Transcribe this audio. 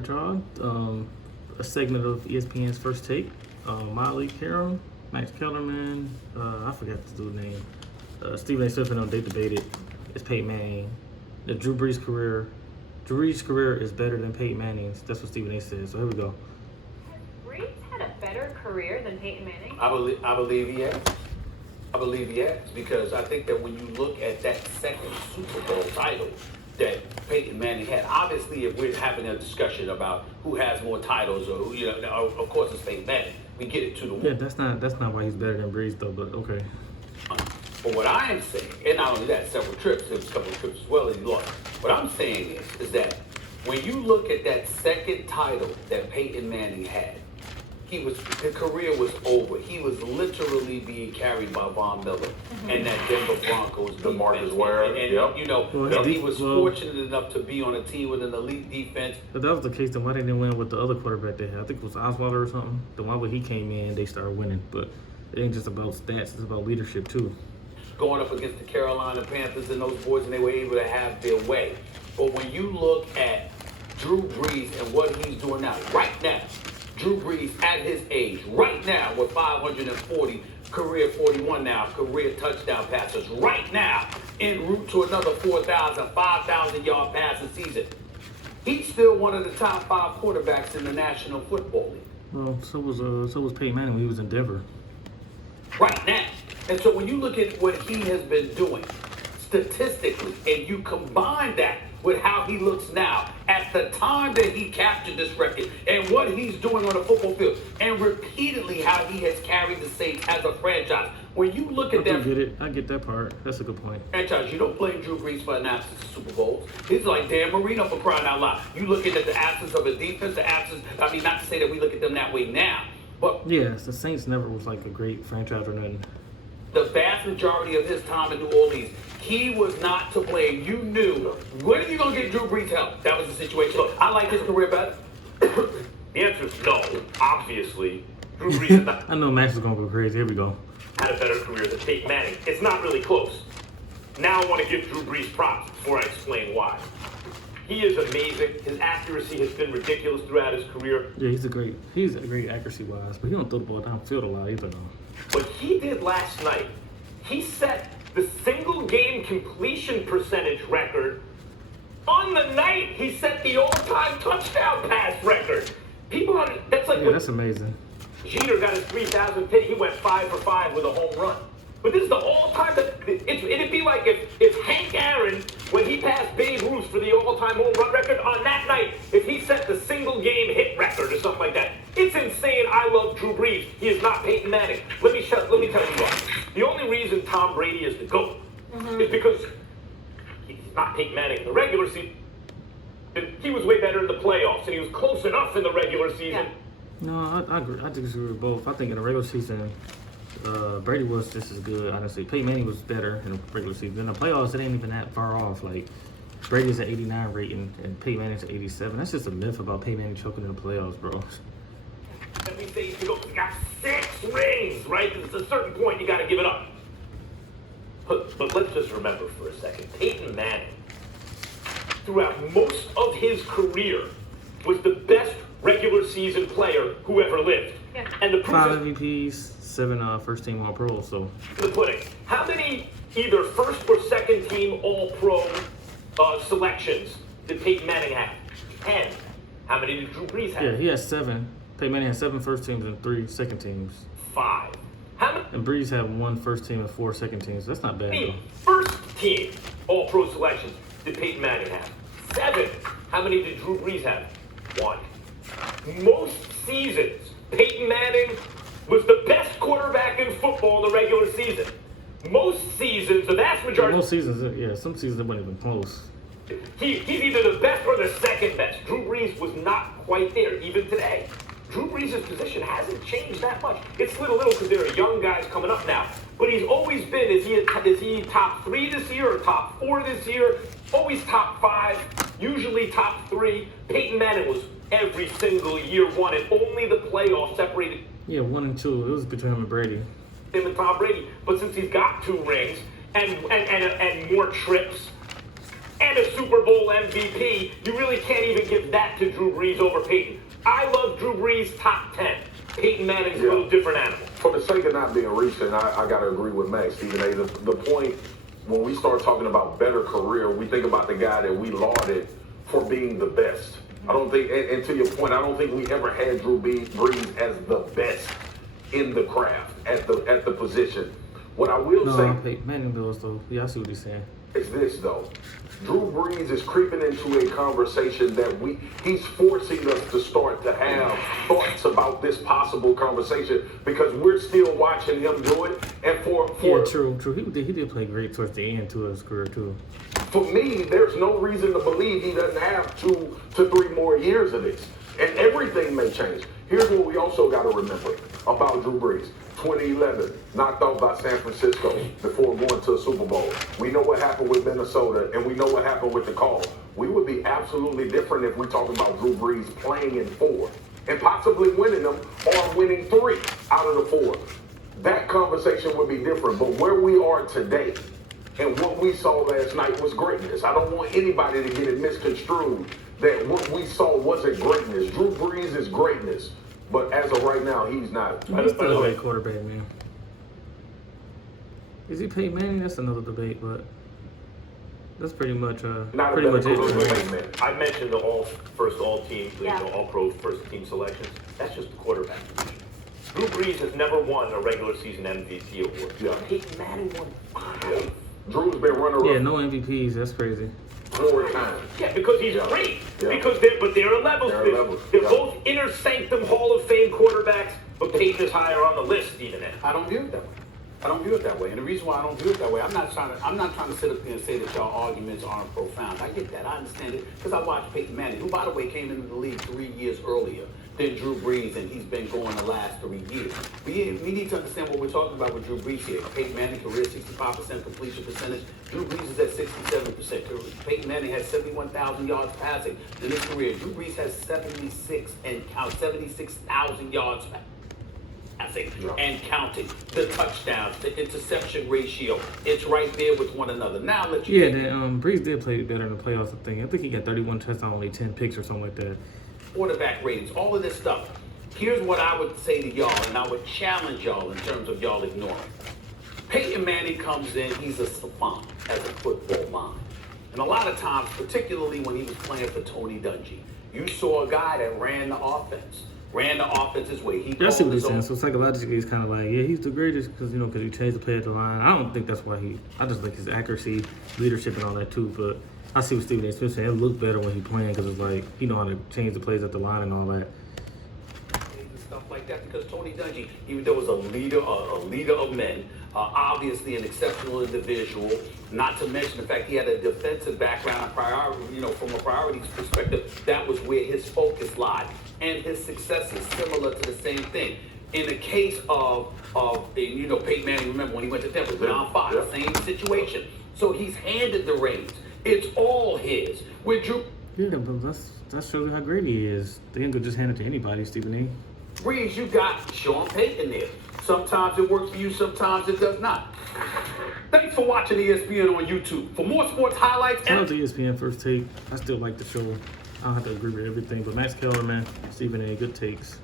John, a segment of ESPN's First Take. Molly Karam, Max Kellerman, I forgot the dude's name. Stephen A. Smith and them, they debated, is Peyton Manning, the Drew Brees career. Drew Brees' career is better than Peyton Manning's. That's what Stephen A. said. So here we go. Has Brees had a better career than Peyton Manning? I believe he has. I believe he has, because I think that when you look at that second Super Bowl title that Peyton Manning had, obviously if we're having a discussion about who has more titles or who, of course it's Peyton Manning. We get it to the Yeah, that's not why he's better than Brees though, but okay. But what I am saying, and not only that, several trips, there was a couple of trips as well that he lost. What I'm saying is that when you look at that second title that Peyton Manning had, his career was over. He was literally being carried by Von Miller and that Denver Broncos. The Marcus Ware, and he was fortunate enough to be on a team with an elite defense. If that was the case, then why they didn't win with the other quarterback they had? I think it was Osweiler or something. Then why when he came in, they started winning. But it ain't just about stats; it's about leadership too. Going up against the Carolina Panthers and those boys, and they were able to have their way. But when you look at Drew Brees and what he's doing now, right now, Drew Brees at his age, right now with 540, career 41 now, career touchdown passes, right now en route to another 4,000, 5,000 yard passing season. He's still one of the top 5 quarterbacks in the National Football League. Well, so was Peyton Manning when he was in Denver. Right now. And so when you look at what he has been doing statistically, and you combine that with how he looks now at the time that he captured this record and what he's doing on the football field, and repeatedly how he has carried the Saints as a franchise. When you look at that, I get that part. That's a good point. franchise, you don't blame Drew Brees for an absence of Super Bowls. He's like Dan Marino for crying out loud. You looking at the absence of a defense, not to say that we look at them that way now, but yes, the Saints never was like a great franchise or nothing. the vast majority of his time in New Orleans, he was not to blame. You knew, when are you going to get Drew Brees help? That was the situation. Look, I like his career better. The answer is no. Obviously, Drew Brees has not I know Max is going to go crazy. Here we go. had a better career than Peyton Manning. It's not really close. Now I want to give Drew Brees props before I explain why. He is amazing. His accuracy has been ridiculous throughout his career. Yeah, he's a great accuracy wise, but he don't throw the ball downfield a lot either though. What he did last night, he set the single game completion percentage record. On the night, he set the all-time touchdown pass record. That's like Yeah, when that's amazing. Jeter got his 3,000th hit. He went 5 for 5 with a home run. But this is the all-time. It'd be like if Hank Aaron, when he passed Babe Ruth for the all-time home run record, on that night, if he set the single-game hit record or something like that. It's insane. I love Drew Brees. He is not Peyton Manning. Let me tell you what. The only reason Tom Brady is the GOAT is because he's not Peyton Manning in the regular season. He was way better in the playoffs, and he was close enough in the regular season. No, I agree. I disagree with both. I think in the regular season, Brady was just as good, honestly. Peyton Manning was better in the regular season. In the playoffs, it ain't even that far off. Like, Brady's at 89 rating and Peyton Manning's at 87. That's just a myth about Peyton Manning choking in the playoffs, bro. And we say he got 6 rings, right? Because at a certain point, you got to give it up. But let's just remember for a second, Peyton Manning, throughout most of his career, was the best regular season player who ever lived. Yeah. And the proof 5 is MVPs, 7 first team All Pro. So in the pudding. How many either first or second team All Pro selections did Peyton Manning have? 10. How many did Drew Brees have? yeah, he has 7. Peyton Manning has 7 first teams and 3 second teams. 5. How many And Brees had 1 first team and 4 second teams. That's not bad though. first team All Pro selections did Peyton Manning have? 7. How many did Drew Brees have? 1. Most seasons, Peyton Manning was the best quarterback in football in the regular season. Most seasons, the vast majority. Most seasons, yeah, some seasons it wasn't even close. He's either the best or the second best. Drew Brees was not quite there, even today. Drew Brees' position hasn't changed that much. It's slid a little because there are young guys coming up now. But he's always been, is he top 3 this year or top 4 this year? Always top 5, usually top 3. Peyton Manning was every single year one, and only the playoffs separated Yeah, 1 and 2. It was between him and Brady. him and Tom Brady. But since he's got 2 rings and more trips, and a Super Bowl MVP. You really can't even give that to Drew Brees over Peyton. I love Drew Brees top 10. Peyton Manning's a little different animal. For the sake of not being recent, I got to agree with Max, Stephen A. The point, when we start talking about better career, we think about the guy that we lauded for being the best. I don't think, and to your point, I don't think we ever had Drew Brees as the best in the craft, at the position. What I will say... Manning does, though. Yeah, I see what he's saying. Is this, though. Drew Brees is creeping into a conversation that he's forcing us to start to have thoughts about this possible conversation because we're still watching him do it. And yeah, true. He did play great towards the end to his career too. For me, there's no reason to believe he doesn't have 2 to 3 more years of this. And everything may change. Here's what we also got to remember about Drew Brees. 2011, knocked out by San Francisco before going to a Super Bowl. We know what happened with Minnesota, and we know what happened with the call. We would be absolutely different if we're talking about Drew Brees playing in 4 and possibly winning them or winning 3 out of the 4. That conversation would be different. But where we are today and what we saw last night was greatness. I don't want anybody to get it misconstrued that what we saw wasn't greatness. Drew Brees is greatness. But as of right now, he's not. He's still a great quarterback, man. Is he Peyton Manning? That's another debate, but that's pretty much it. I mentioned the all-team, all-pro first-team selections. That's just the quarterback position. Drew Brees has never won a regular season MVP award. Yeah. Peyton Manning won 5. Drew's been runner-up. Yeah, no MVPs. That's crazy. 4 times. Yeah, because he's great. Yeah. Because there are levels. They're both inner sanctum Hall of Fame quarterbacks, but Peyton is higher on the list, even then. I don't view it that way. I don't view it that way. And the reason why I don't view it that way, I'm not trying to sit up here and say that y'all arguments aren't profound. I get that. I understand it because I watched Peyton Manning, who, by the way, came into the league 3 years earlier than Drew Brees, and he's been going the last 3 years. We need to understand what we're talking about with Drew Brees here. Peyton Manning career 65% completion percentage. Drew Brees is at 67%. Peyton Manning has 71,000 yards passing in his career. Drew Brees has 76,000 yards passing and counting. The touchdowns, the interception ratio, it's right there with one another. Now let you Brees did play better in the playoffs. I think he got 31 touchdowns, only 10 picks or something like that. Quarterback ratings, all of this stuff. Here's what I would say to y'all, and I would challenge y'all in terms of y'all ignoring. Peyton Manning comes in, he's a savant as a football mind. And a lot of times, particularly when he was playing for Tony Dungy, you saw a guy that ran the offense his way. I see what he's saying. So psychologically, he's kind of like, yeah, he's the greatest because he changed the play at the line. I don't think that's why I just like his accuracy, leadership, and all that too. But I see what Stephen A. Smith saying. It looked better when he's playing because it's like he know how to change the plays at the line and all that. And stuff like that, because Tony Dungy, even though he was a leader of men, obviously an exceptional individual. Not to mention the fact he had a defensive background, from a priorities perspective, that was where his focus lied, and his success is similar to the same thing. In the case of Peyton Manning, remember when he went to Denver, John Fox, same situation. So he's handed the reins. It's all his. With Drew. Yeah, but that shows you how great he is. They ain't gonna just hand it to anybody, Stephen A. Brees, you got Sean Payton there. Sometimes it works for you, sometimes it does not. Thanks for watching ESPN on YouTube. For more sports highlights Shout out to ESPN First Take. I still like the show. I don't have to agree with everything, but Max Kellerman, Stephen A, good takes.